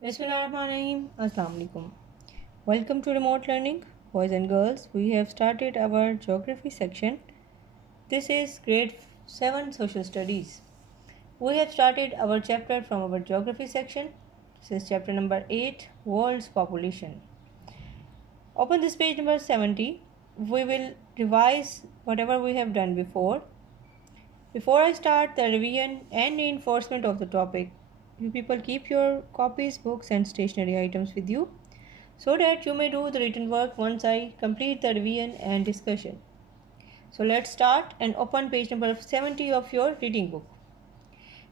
Bismillahirrahmanirrahim. Assalamu alaikum. Welcome to remote learning. Boys and girls, we have started our geography section. This is grade 7 social studies. We have started our chapter from our geography section. This is chapter number 8, World's Population. Open this page number 70. We will revise whatever we have done before. Before I start the revision and reinforcement of the topic, you people keep your copies, books, and stationery items with you so that you may do the written work once I complete the revision and discussion. So let's start and open page number 70 of your reading book.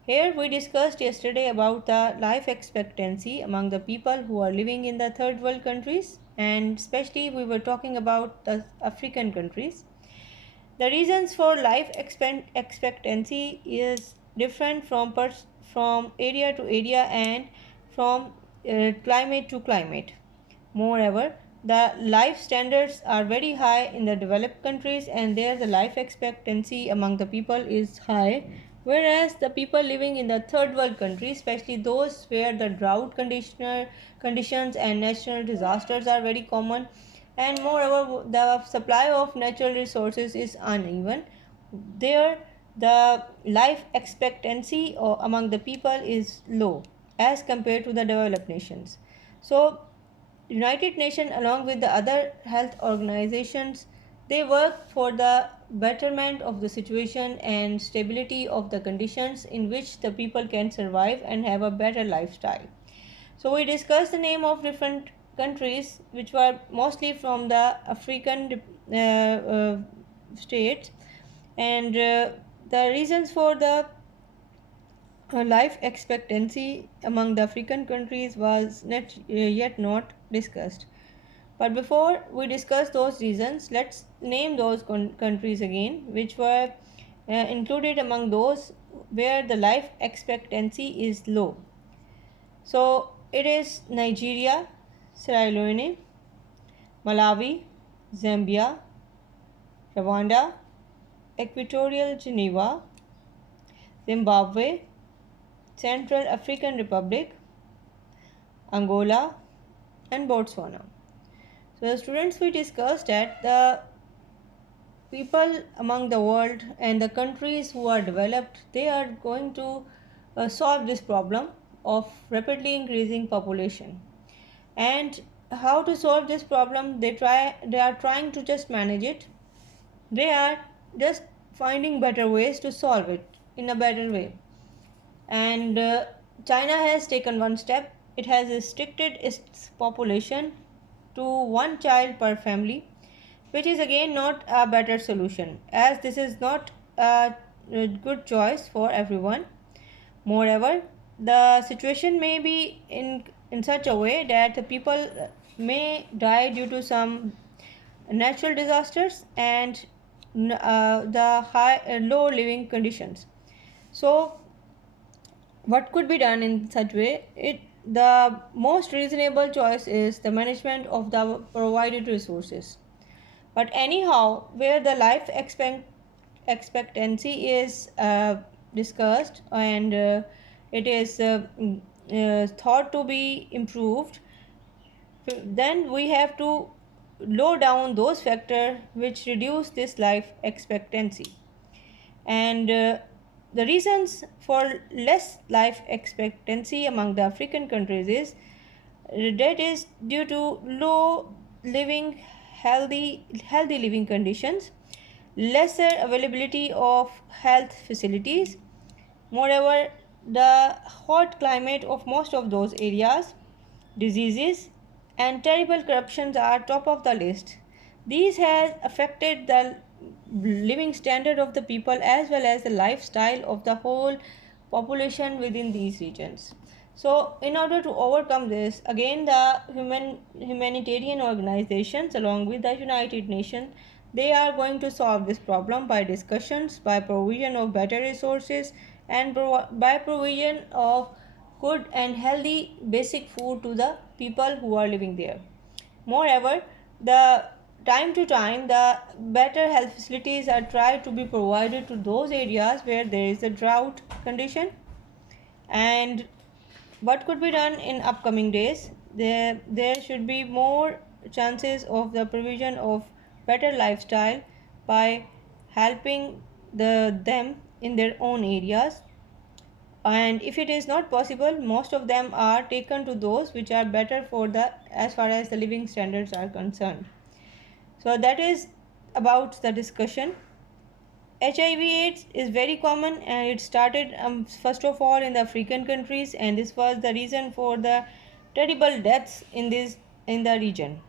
Here we discussed yesterday about the life expectancy among the people who are living in the third world countries, and especially we were talking about the African countries. The reasons for life expectancy is different from area to area and from climate to climate. Moreover, the life standards are very high in the developed countries, and there the life expectancy among the people is high, whereas the people living in the third world countries, especially those where the conditions and natural disasters are very common, and moreover the supply of natural resources is uneven, there the life expectancy among the people is low as compared to the developed nations. So United Nations along with the other health organizations, they work for the betterment of the situation and stability of the conditions in which the people can survive and have a better lifestyle. So we discussed the name of different countries which were mostly from the African states, and the reasons for the life expectancy among the African countries was yet not discussed. But before we discuss those reasons, let's name those countries again, which were included among those where the life expectancy is low. So it is Nigeria, Sierra Leone, Malawi, Zambia, Rwanda, Equatorial Geneva, Zimbabwe, Central African Republic, Angola, and Botswana. So the students, we discussed that the people among the world and the countries who are developed, they are going to solve this problem of rapidly increasing population. And how to solve this problem? They are trying to just manage it. They are just finding better ways to solve it in a better way. And China has taken one step. It has restricted its population to one child per family, which is again not a better solution, as this is not a good choice for everyone. Moreover, the situation may be in such a way that the people may die due to some natural disasters and the low living conditions. So what could be done in such way? The most reasonable choice is the management of the provided resources. But anyhow, where the life expectancy is discussed, and it is thought to be improved, then we have to low down those factors which reduce this life expectancy. And the reasons for less life expectancy among the African countries is that is due to low living healthy living conditions, lesser availability of health facilities. Moreover, the hot climate of most of those areas, diseases, and terrible corruptions are top of the list. These has affected the living standard of the people as well as the lifestyle of the whole population within these regions. So in order to overcome this, again the humanitarian organizations along with the United Nations, they are going to solve this problem by discussions, by provision of better resources, and by provision of good and healthy basic food to the people who are living there. Moreover, the time to time the better health facilities are tried to be provided to those areas where there is a drought condition, and what could be done in upcoming days? There should be more chances of the provision of better lifestyle by helping them in their own areas, and if it is not possible, most of them are taken to those which are better for the as far as the living standards are concerned. So that is about the discussion. HIV/AIDS is very common, and it started first of all in the African countries, and this was the reason for the terrible deaths in the region.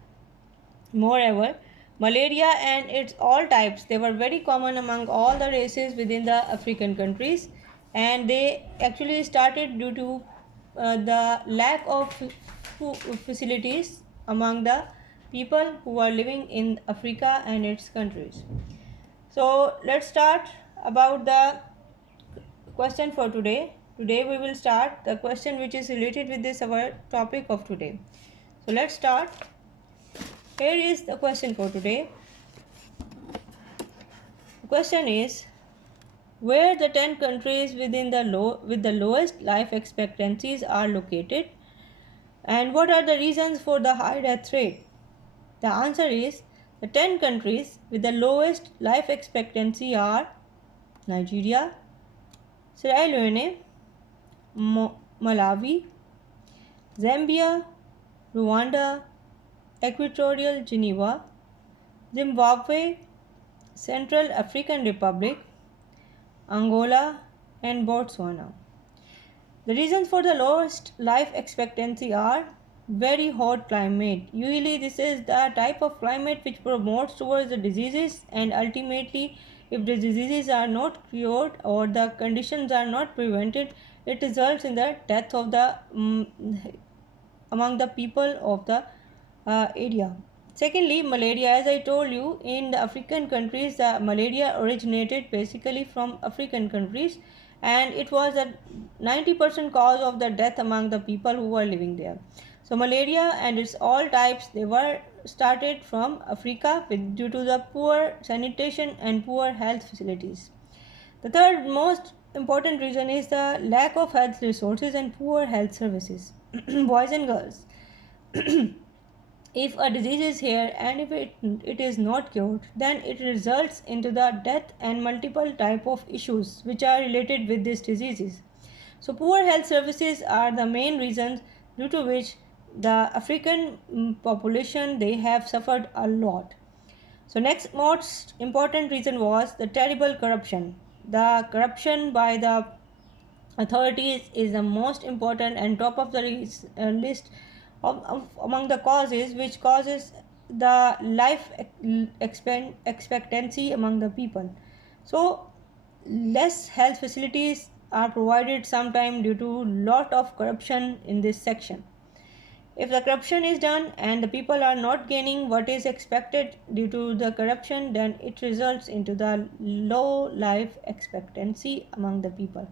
Moreover, malaria and its all types, they were very common among all the races within the African countries, and they actually started due to the lack of facilities among the people who are living in Africa and its countries. So let's start about the question for today. Today we will start the question which is related with this our topic of today. So let's start. Here is the question for today. The question is, where the 10 countries within with the lowest life expectancies are located, and what are the reasons for the high death rate? The answer is, the 10 countries with the lowest life expectancy are Nigeria, Sierra Leone, Malawi, Zambia, Rwanda, Equatorial Guinea, Zimbabwe, Central African Republic, Angola, and Botswana. The reasons for the lowest life expectancy are very hot climate. Usually this is the type of climate which promotes towards the diseases, and ultimately if the diseases are not cured or the conditions are not prevented, it results in the death of the among the people of the area. Secondly, malaria. As I told you, in the African countries, the malaria originated basically from African countries, and it was a 90% cause of the death among the people who were living there. So malaria and its all types, they were started from Africa due to the poor sanitation and poor health facilities. The third most important reason is the lack of health resources and poor health services. Boys and girls, if a disease is here and if it is not cured, then it results into the death and multiple type of issues which are related with these diseases. So poor health services are the main reasons due to which the African population, they have suffered a lot. So next most important reason was the terrible corruption. The corruption by the authorities is the most important and top of the list among the causes which causes the life expectancy among the people. So less health facilities are provided sometime due to lot of corruption in this section. If the corruption is done and the people are not gaining what is expected due to the corruption, then it results into the low life expectancy among the people.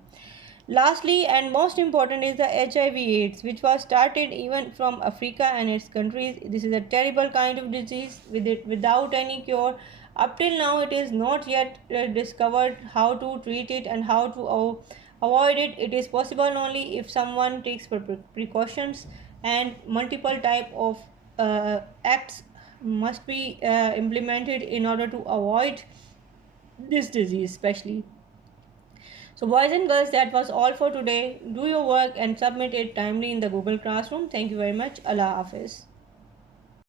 Lastly and most important is the HIV/AIDS, which was started even from Africa and its countries. This is a terrible kind of disease without any cure. Up till now, it is not yet discovered how to treat it and how to avoid it. It is possible only if someone takes precautions, and multiple type of acts must be implemented in order to avoid this disease especially. So boys and girls, that was all for today. Do your work and submit it timely in the Google Classroom. Thank you very much. Allah Hafiz.